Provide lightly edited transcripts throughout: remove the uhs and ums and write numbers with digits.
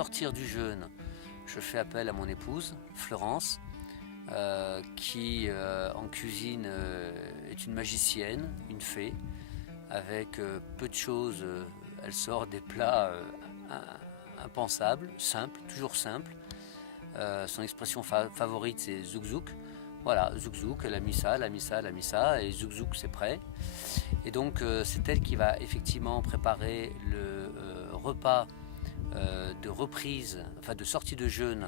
sortir du jeûne, je fais appel à mon épouse, Florence, qui en cuisine est une magicienne, une fée. Avec peu de choses, elle sort des plats impensables, simples, toujours simples. Son expression favorite, c'est zouk zouk. Voilà, zouk zouk, elle a mis ça, elle a mis ça, elle a mis ça, et zouk zouk, c'est prêt. Et donc, c'est elle qui va effectivement préparer le repas de reprise, enfin de sortie de jeûne.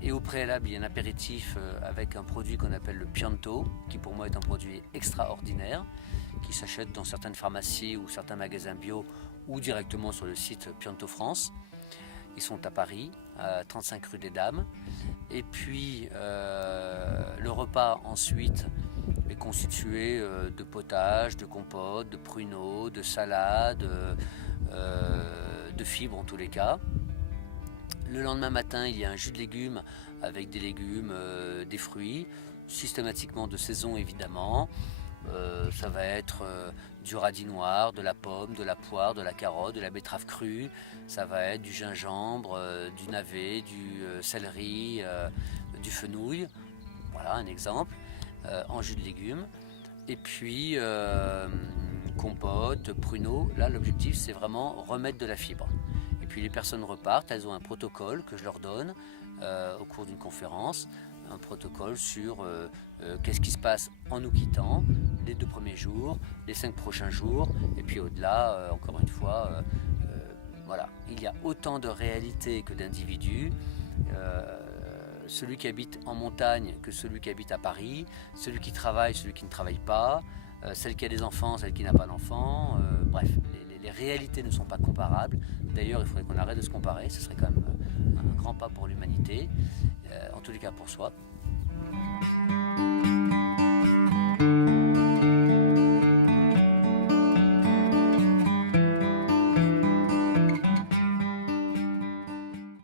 Et au préalable, il y a un apéritif avec un produit qu'on appelle le Pianto, qui pour moi est un produit extraordinaire, qui s'achète dans certaines pharmacies ou certains magasins bio ou directement sur le site Pianto France. Ils sont à Paris, à 35 rue des Dames. Et puis le repas ensuite est constitué de potage, de compote, de pruneaux, de salade, de fibres en tous les cas. Le lendemain matin, il y a un jus de légumes avec des légumes, des fruits, systématiquement de saison évidemment. Ça va être du radis noir, de la pomme, de la poire, de la carotte, de la betterave crue. Ça va être du gingembre, du navet, du céleri, du fenouil. Voilà un exemple, en jus de légumes. Et puis compote, pruneaux. Là, l'objectif, c'est vraiment remettre de la fibre. Et puis les personnes repartent, elles ont un protocole que je leur donne au cours d'une conférence, un protocole sur qu'est-ce qui se passe en nous quittant, les 2 premiers jours, les 5 prochains jours, et puis au-delà, encore une fois, voilà, il y a autant de réalités que d'individus. Celui qui habite en montagne que celui qui habite à Paris, celui qui travaille, celui qui ne travaille pas, celle qui a des enfants, celle qui n'a pas d'enfants, bref, les réalités ne sont pas comparables. D'ailleurs, il faudrait qu'on arrête de se comparer, ce serait quand même un grand pas pour l'humanité, en tous les cas pour soi.